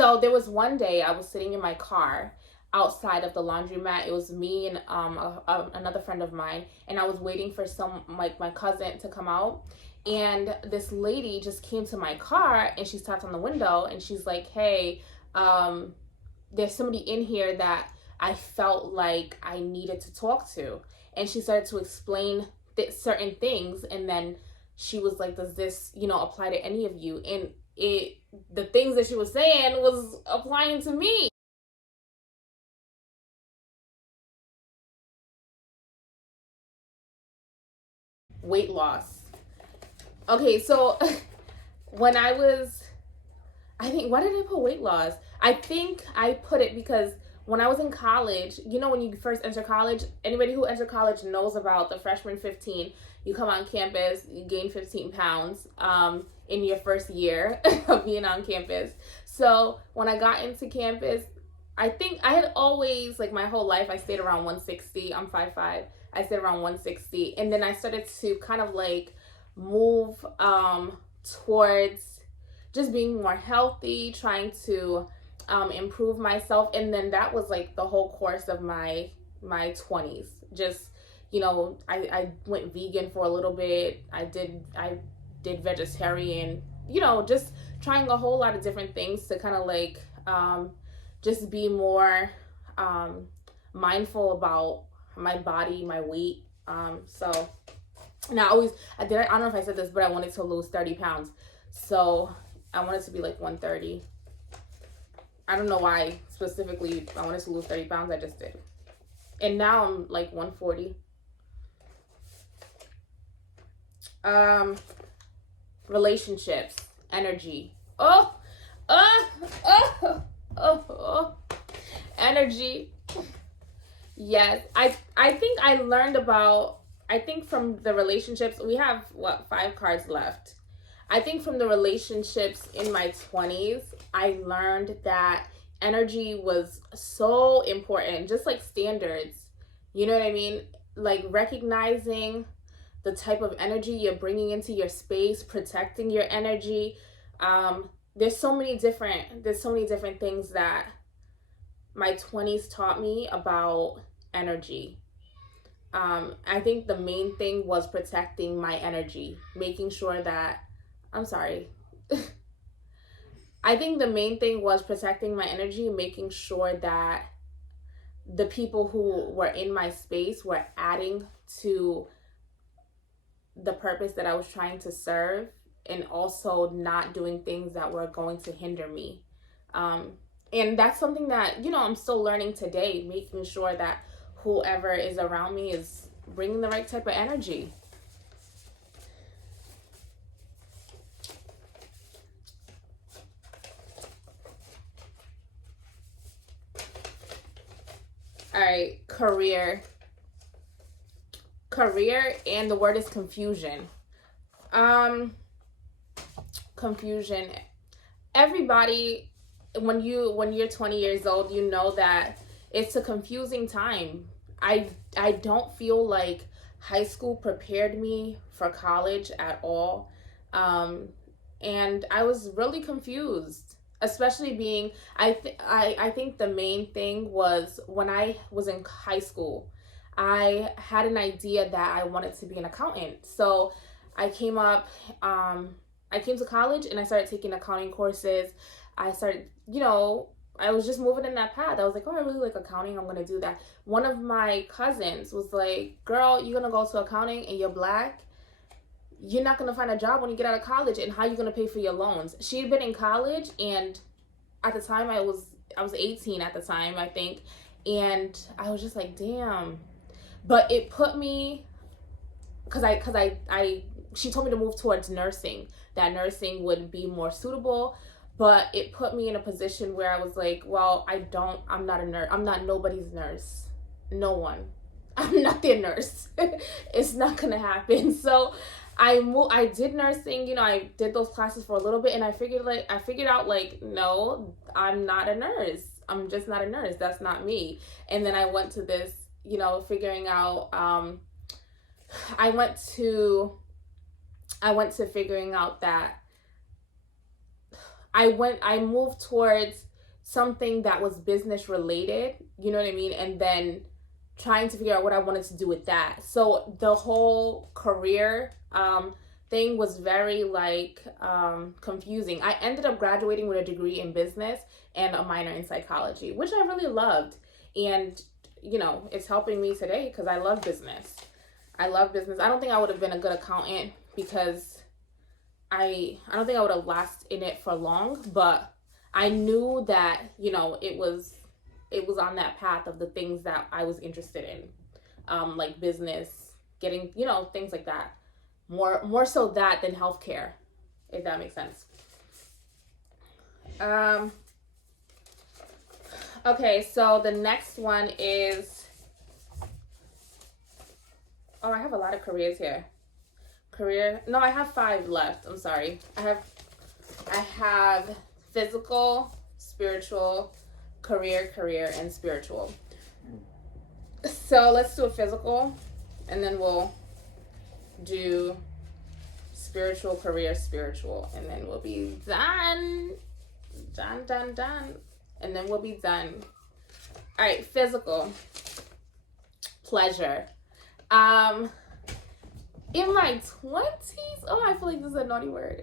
So there was one day I was sitting in my car outside of the laundromat. It was me and another friend of mine, and I was waiting for some, like, my cousin to come out. And this lady just came to my car and she tapped on the window and she's like, "Hey, there's somebody in here that I felt like I needed to talk to." And she started to explain certain things, and then she was like, "Does this, apply to any of you?" And the things that she was saying was applying to me. Weight loss. Okay, so when I think, why did I put weight loss? I think I put it because when I was in college, when you first enter college, anybody who entered college knows about the freshman 15. You come on campus, you gain 15 pounds in your first year of being on campus. So when I got into campus, I think I had always, like, my whole life, I stayed around 160. I'm 5'5". I stayed around 160. And then I started to kind of like move towards just being more healthy, trying to improve myself. And then that was like the whole course of my 20s. Just, I went vegan for a little bit. I did vegetarian, just trying a whole lot of different things to kind of like just be more mindful about my body, my weight. So now I don't know if I said this, but I wanted to lose 30 pounds. So I wanted to be like 130. I don't know why specifically I wanted to lose 30 pounds. I just did. And now I'm like 140. Relationships, energy. Energy. Yes. I think I learned about, I think from the relationships, we have 5 cards left. I think from the relationships in my 20s, I learned that energy was so important, just like standards. You know what I mean? Like recognizing the type of energy you're bringing into your space, protecting your energy. There's so many different things that my 20s taught me about energy. I think the main thing was protecting my energy, making sure that, I'm sorry. I think the main thing was protecting my energy, making sure that the people who were in my space were adding to the purpose that I was trying to serve, and also not doing things that were going to hinder me. And that's something that, I'm still learning today, making sure that whoever is around me is bringing the right type of energy. All right, career, and the word is confusion. Confusion. Everybody, when you're 20 years old, you know that it's a confusing time. I don't feel like high school prepared me for college at all. And I was really confused, especially being, I think the main thing was when I was in high school, I had an idea that I wanted to be an accountant. So I came to college and I started taking accounting courses. I started, I was just moving in that path. I was like, oh, I really like accounting. I'm going to do that. One of my cousins was like, girl, you're going to go to accounting and you're Black. You're not going to find a job when you get out of college, and how are you going to pay for your loans? She had been in college, and at the time I was 18 at the time, I think. And I was just like, damn. But it put me, she told me to move towards nursing, that nursing would be more suitable. But it put me in a position where I was like, well, I'm not a nurse. I'm not nobody's nurse. No one. I'm not their nurse. It's not going to happen. So I did nursing, I did those classes for a little bit, and I figured out no, I'm not a nurse. I'm just not a nurse. That's not me. And then I went to this, figuring out, I went to figuring out that I moved towards something that was business related, you know what I mean? And then trying to figure out what I wanted to do with that. So the whole career thing was very like confusing. I ended up graduating with a degree in business and a minor in psychology, which I really loved. And, you know, it's helping me today because I love business. I love business. I don't think I would have been a good accountant because I don't think I would have lasted in it for long, but I knew that, you know, it was on that path of the things that I was interested in, like business, getting, you know, things like that. More so that than healthcare, if that makes sense. Okay, so the next one is, oh, I have a lot of careers here. No, I have 5 left. I'm sorry. I have physical, spiritual, career, and spiritual. So let's do a physical, and then we'll do spiritual, career, spiritual, and then we'll be done. Done. And then we'll be done. All right, physical. Pleasure. In my 20s, oh, I feel like this is a naughty word.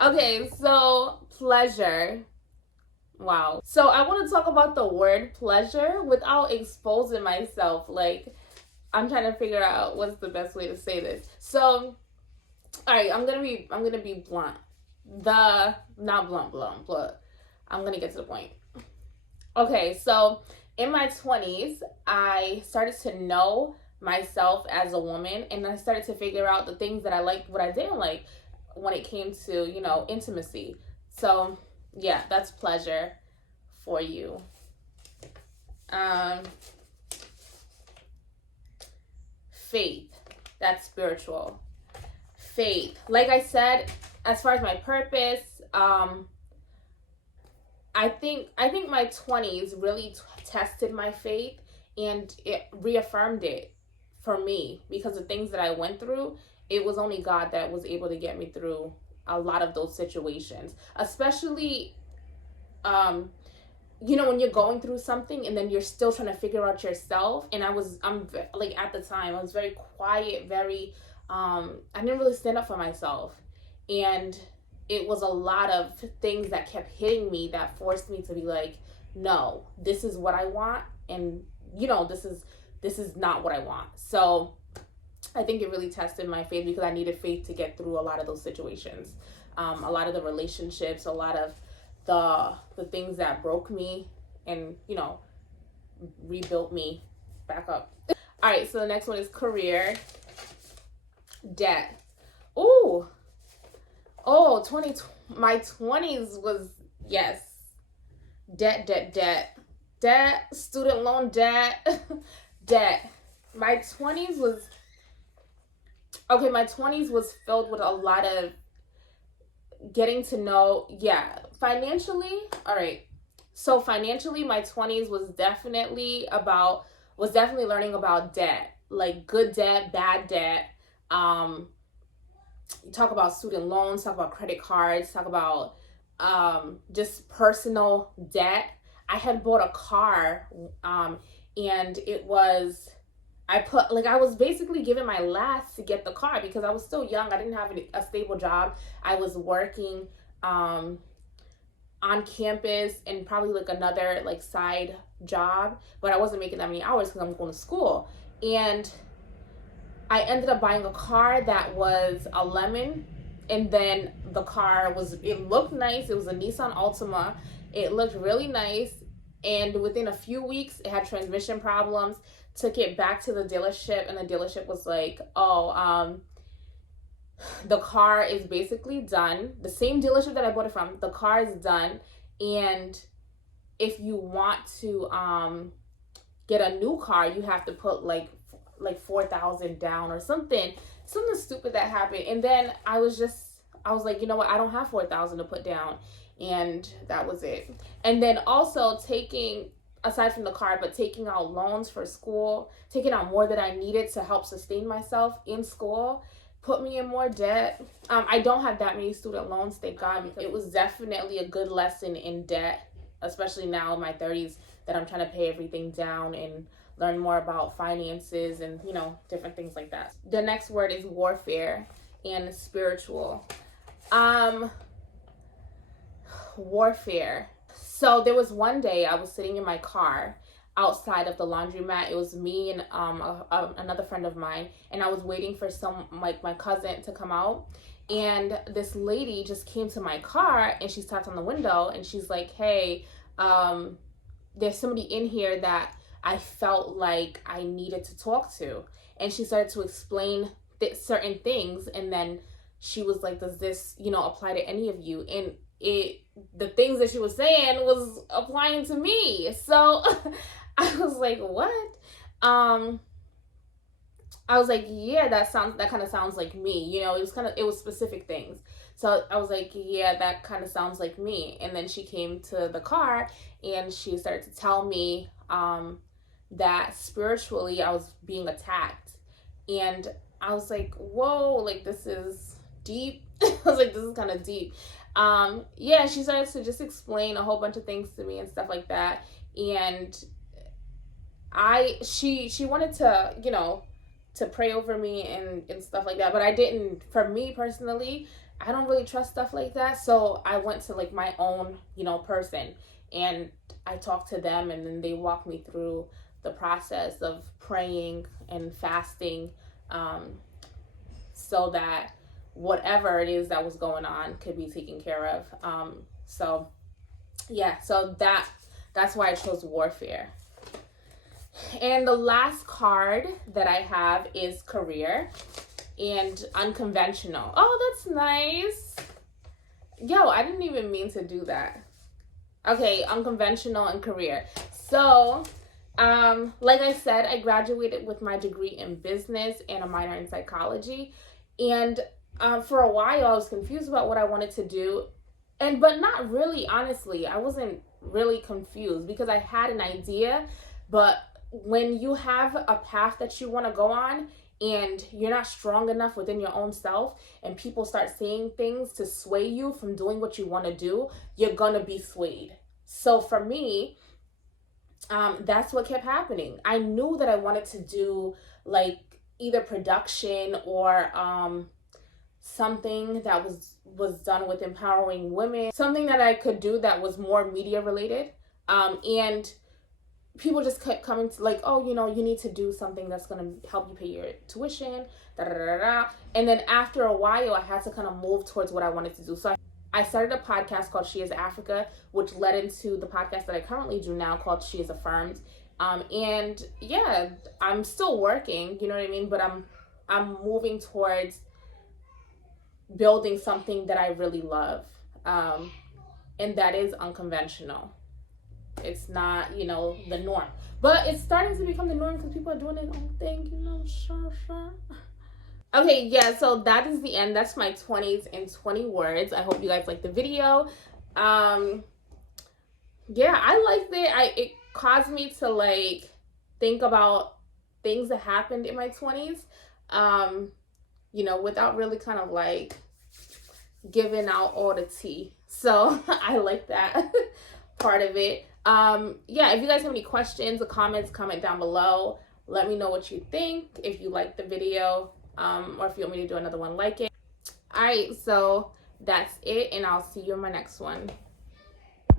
Okay, so pleasure. Wow. So I want to talk about the word pleasure without exposing myself. Like, I'm trying to figure out what's the best way to say this. So, all right, I'm gonna be blunt. Not blunt. I'm gonna get to the point. Okay, so in my 20s, I started to know myself as a woman, and I started to figure out the things that I liked, what I didn't like when it came to, you know, intimacy. So yeah, that's pleasure for you. Faith, that's spiritual. Faith, like I said, as far as my purpose, I think my 20s really tested my faith, and it reaffirmed it for me, because the things that I went through, it was only God that was able to get me through a lot of those situations, especially you know, when you're going through something and then you're still trying to figure out yourself. And I'm like, at the time I was very quiet, very I didn't really stand up for myself, and it was a lot of things that kept hitting me that forced me to be like, no, this is what I want, and you know, this is not what I want. So I think it really tested my faith, because I needed faith to get through a lot of those situations, a lot of the relationships, a lot of the things that broke me and, you know, rebuilt me back up. All right, so the next one is career. Debt. My 20s was, yes, debt, student loan debt, debt. My 20s was filled with a lot of getting to know, financially. All right. So financially, my 20s was definitely learning about debt, like good debt, bad debt. You talk about student loans, talk about credit cards, talk about just personal debt. I had bought a car, and it was, I was basically giving my last to get the car, because I was still young. I didn't have a stable job. I was working on campus and probably like another like side job, but I wasn't making that many hours because I'm going to school. And I ended up buying a car that was a lemon, and then the car it looked nice. It was a Nissan Altima. It looked really nice, and within a few weeks it had transmission problems. Took it back to the dealership, and the dealership was like, the car is basically done. The same dealership that I bought it from, the car is done, and if you want to get a new car, you have to put like $4,000 down or something stupid that happened. And then I was like, you know what, I don't have $4,000 to put down, and that was it. And then also aside from the car, but taking out loans for school, taking out more than I needed to help sustain myself in school. put me in more debt. I don't have that many student loans, thank God, because it was definitely a good lesson in debt, especially now in my 30s, that I'm trying to pay everything down and learn more about finances and, you know, different things like that. The next word is warfare and spiritual. Warfare. So there was one day I was sitting in my car outside of the laundromat. It was me and another friend of mine, and I was waiting for my cousin to come out, and this lady just came to my car and she tapped on the window and she's like, hey, there's somebody in here that I felt like I needed to talk to. And she started to explain certain things, and then she was like, does this, you know, apply to any of you? And the things that she was saying was applying to me. So I was like, what? I was like, yeah, that kind of sounds like me. You know, it was specific things. So I was like, yeah, that kind of sounds like me. And then she came to the car and she started to tell me that spiritually I was being attacked. And I was like, whoa, like, this is deep. I was like, this is kind of deep. Yeah, she started to just explain a whole bunch of things to me and stuff like that. And she wanted to, you know, to pray over me and stuff like that. But I didn't, for me personally, I don't really trust stuff like that. So I went to like my own, you know, person, and I talked to them, and then they walked me through the process of praying and fasting, so that whatever it is that was going on could be taken care of. So yeah, so that's why I chose warfare. And the last card that I have is career and unconventional. Oh, that's nice. Yo, I didn't even mean to do that. Okay, unconventional and career. So, like I said, I graduated with my degree in business and a minor in psychology. And for a while, I was confused about what I wanted to do. But not really, honestly. I wasn't really confused because I had an idea. But when you have a path that you want to go on and you're not strong enough within your own self, and people start saying things to sway you from doing what you want to do, you're going to be swayed. So for me, that's what kept happening. I knew that I wanted to do like either production or something that was done with empowering women, something that I could do that was more media related. And people just kept coming to like, oh, you know, you need to do something that's going to help you pay your tuition, da da da da. And then after a while, I had to kind of move towards what I wanted to do. So I started a podcast called She Is Africa, which led into the podcast that I currently do now called She Is Affirmed. And yeah, I'm still working, you know what I mean? But I'm moving towards building something that I really love. And that is unconventional. It's not, you know, the norm. But it's starting to become the norm because people are doing their own thing, you know, sure. Okay, yeah, so that is the end. That's my 20s in 20 words. I hope you guys liked the video. Yeah, I liked it. It caused me to, like, think about things that happened in my 20s, you know, without really kind of, like, giving out all the tea. So I like that part of it. Yeah, if you guys have any questions or comments, comment down below. Let me know what you think, if you liked the video, or if you want me to do another one like it. All right, so that's it, and I'll see you in my next one.